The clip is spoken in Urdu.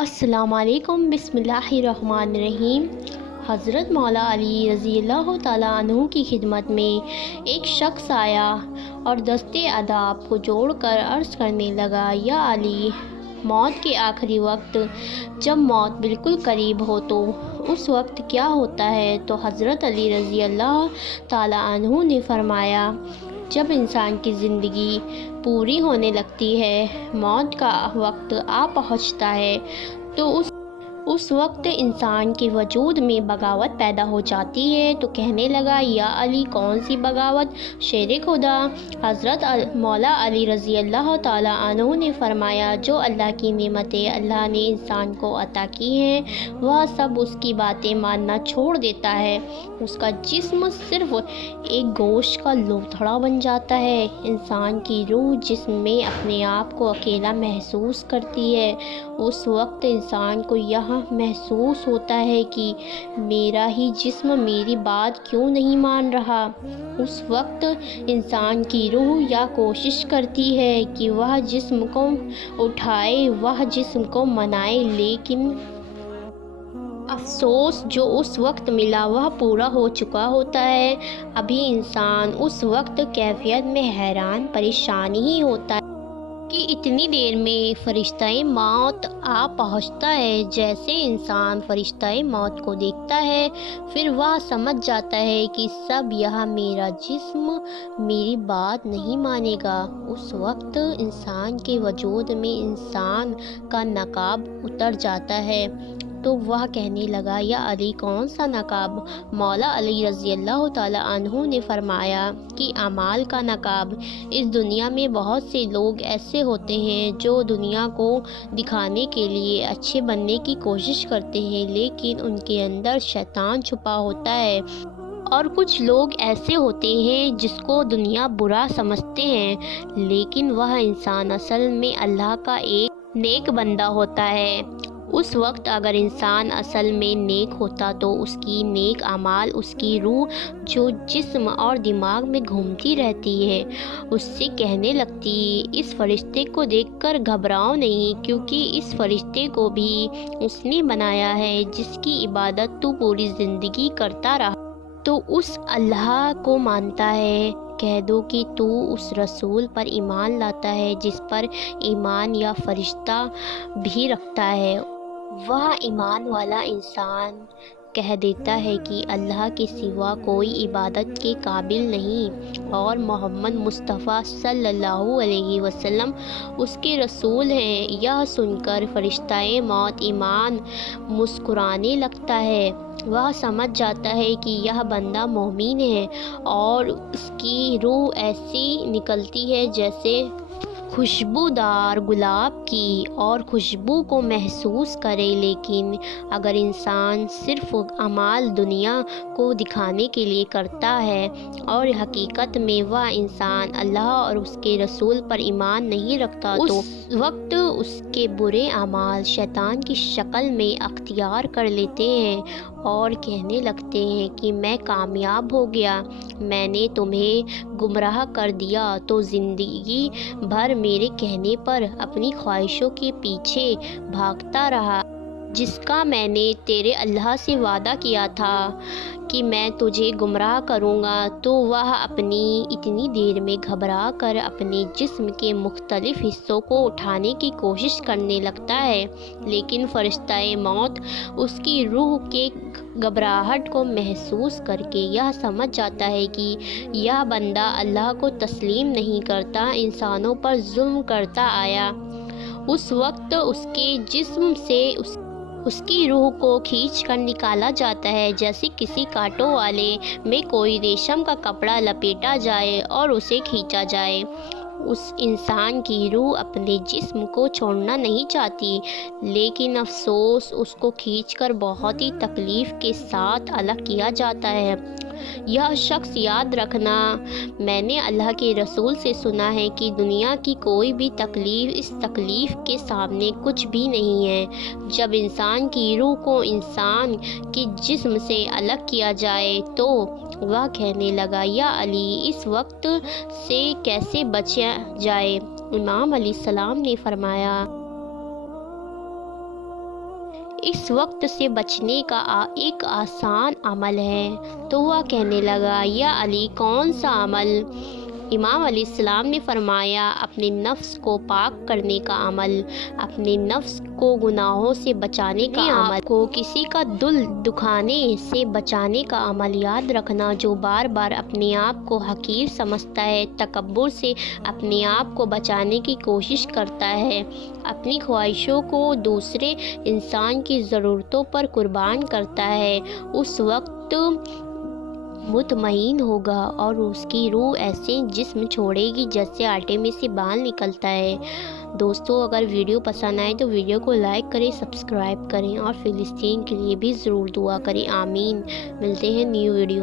السلام علیکم۔ بسم اللہ الرحمن الرحیم۔ حضرت مولا علی رضی اللہ تعالیٰ عنہ کی خدمت میں ایک شخص آیا اور دستے ادب کو جوڑ کر عرض کرنے لگا، یا علی، موت کے آخری وقت جب موت بالکل قریب ہو تو اس وقت کیا ہوتا ہے؟ تو حضرت علی رضی اللہ تعالیٰ عنہ نے فرمایا، جب انسان کی زندگی پوری ہونے لگتی ہے، موت کا وقت آ پہنچتا ہے، تو اس وقت انسان کے وجود میں بغاوت پیدا ہو جاتی ہے۔ تو کہنے لگا، یا علی، کون سی بغاوت؟ شیر خدا حضرت مولا علی رضی اللہ تعالیٰ عنہ نے فرمایا، جو اللہ کی نعمتیں اللہ نے انسان کو عطا کی ہیں، وہ سب اس کی باتیں ماننا چھوڑ دیتا ہے۔ اس کا جسم صرف ایک گوشت کا لوتھڑا بن جاتا ہے۔ انسان کی روح جسم میں اپنے آپ کو اکیلا محسوس کرتی ہے۔ اس وقت انسان کو یہ محسوس ہوتا ہے کہ میرا ہی جسم میری بات کیوں نہیں مان رہا۔ اس وقت انسان کی روح یہ کوشش کرتی ہے کہ وہ جسم کو اٹھائے، وہ جسم کو منائے، لیکن افسوس، جو اس وقت ملا وہ پورا ہو چکا ہوتا ہے۔ ابھی انسان اس وقت کیفیت میں حیران پریشان ہی ہوتا ہے کہ اتنی دیر میں فرشتہ موت آ پہنچتا ہے۔ جیسے انسان فرشتہ موت کو دیکھتا ہے، پھر وہ سمجھ جاتا ہے کہ سب یہ میرا جسم میری بات نہیں مانے گا۔ اس وقت انسان کے وجود میں انسان کا نقاب اتر جاتا ہے۔ تو وہ کہنے لگا، یا علی، کون سا نقاب؟ مولا علی رضی اللہ تعالیٰ عنہ نے فرمایا کہ اعمال کا نقاب۔ اس دنیا میں بہت سے لوگ ایسے ہوتے ہیں جو دنیا کو دکھانے کے لیے اچھے بننے کی کوشش کرتے ہیں، لیکن ان کے اندر شیطان چھپا ہوتا ہے۔ اور کچھ لوگ ایسے ہوتے ہیں جس کو دنیا برا سمجھتے ہیں، لیکن وہ انسان اصل میں اللہ کا ایک نیک بندہ ہوتا ہے۔ اس وقت اگر انسان اصل میں نیک ہوتا تو اس کی نیک اعمال اس کی روح جو جسم اور دماغ میں گھومتی رہتی ہے، اس سے کہنے لگتی، اس فرشتے کو دیکھ کر گھبراؤ نہیں، کیونکہ اس فرشتے کو بھی اس نے بنایا ہے جس کی عبادت تو پوری زندگی کرتا رہا، تو اس اللہ کو مانتا ہے۔ کہہ دو کہ تو اس رسول پر ایمان لاتا ہے جس پر ایمان یا فرشتہ بھی رکھتا ہے۔ وہ ایمان والا انسان کہہ دیتا ہے کہ اللہ کے سوا کوئی عبادت کے قابل نہیں، اور محمد مصطفیٰ صلی اللہ علیہ وسلم اس کے رسول ہیں۔ یہ سن کر فرشتہ موت ایمان مسکرانے لگتا ہے۔ وہ سمجھ جاتا ہے کہ یہ بندہ مومن ہے، اور اس کی روح ایسی نکلتی ہے جیسے خوشبودار گلاب کی، اور خوشبو کو محسوس کرے۔ لیکن اگر انسان صرف اعمال دنیا کو دکھانے کے لیے کرتا ہے، اور حقیقت میں وہ انسان اللہ اور اس کے رسول پر ایمان نہیں رکھتا، تو اس وقت اس کے برے اعمال شیطان کی شکل میں اختیار کر لیتے ہیں اور کہنے لگتے ہیں کہ میں کامیاب ہو گیا، میں نے تمہیں گمراہ کر دیا، تو زندگی بھر میرے کہنے پر اپنی خواہشوں کے پیچھے بھاگتا رہا، جس کا میں نے تیرے اللہ سے وعدہ کیا تھا کہ میں تجھے گمراہ کروں گا۔ تو وہ اپنی اتنی دیر میں گھبرا کر اپنے جسم کے مختلف حصوں کو اٹھانے کی کوشش کرنے لگتا ہے، لیکن فرشتہ موت اس کی روح کے گھبراہٹ کو محسوس کر کے یہ سمجھ جاتا ہے کہ یہ بندہ اللہ کو تسلیم نہیں کرتا، انسانوں پر ظلم کرتا آیا۔ اس وقت اس کے جسم سے اس کی روح کو کھینچ کر نکالا جاتا ہے، جیسے کسی کانٹوں والے میں کوئی ریشم کا کپڑا لپیٹا جائے اور اسے کھینچا جائے۔ اس انسان کی روح اپنے جسم کو چھوڑنا نہیں چاہتی، لیکن افسوس، اس کو کھینچ کر بہت ہی تکلیف کے ساتھ الگ کیا جاتا ہے۔ یہ شخص یاد رکھنا، میں نے اللہ کے رسول سے سنا ہے کہ دنیا کی کوئی بھی تکلیف اس تکلیف کے سامنے کچھ بھی نہیں ہے۔ جب انسان کی روح کو انسان کے جسم سے الگ کیا جائے تو وہ کہنے لگا، یا علی، اس وقت سے کیسے بچا جائے؟ امام علیہ السلام نے فرمایا، اس وقت سے بچنے کا ایک آسان عمل ہے۔ تو وہ کہنے لگا، یا علی، کون سا عمل؟ امام علیہ السلام نے فرمایا، اپنے نفس کو پاک کرنے کا عمل، اپنے نفس کو گناہوں سے بچانے کا عمل، کو کسی کا دل دکھانے سے بچانے کا عمل۔ یاد رکھنا، جو بار بار اپنے آپ کو حقیر سمجھتا ہے، تکبر سے اپنے آپ کو بچانے کی کوشش کرتا ہے، اپنی خواہشوں کو دوسرے انسان کی ضرورتوں پر قربان کرتا ہے، اس وقت مطمئن ہوگا اور اس کی روح ایسے جسم چھوڑے گی جیسے آٹے میں سے بال نکلتا ہے۔ دوستو، اگر ویڈیو پسند آئے تو ویڈیو کو لائک کریں، سبسکرائب کریں اور فلسطین کے لیے بھی ضرور دعا کریں۔ آمین۔ ملتے ہیں نیو ویڈیو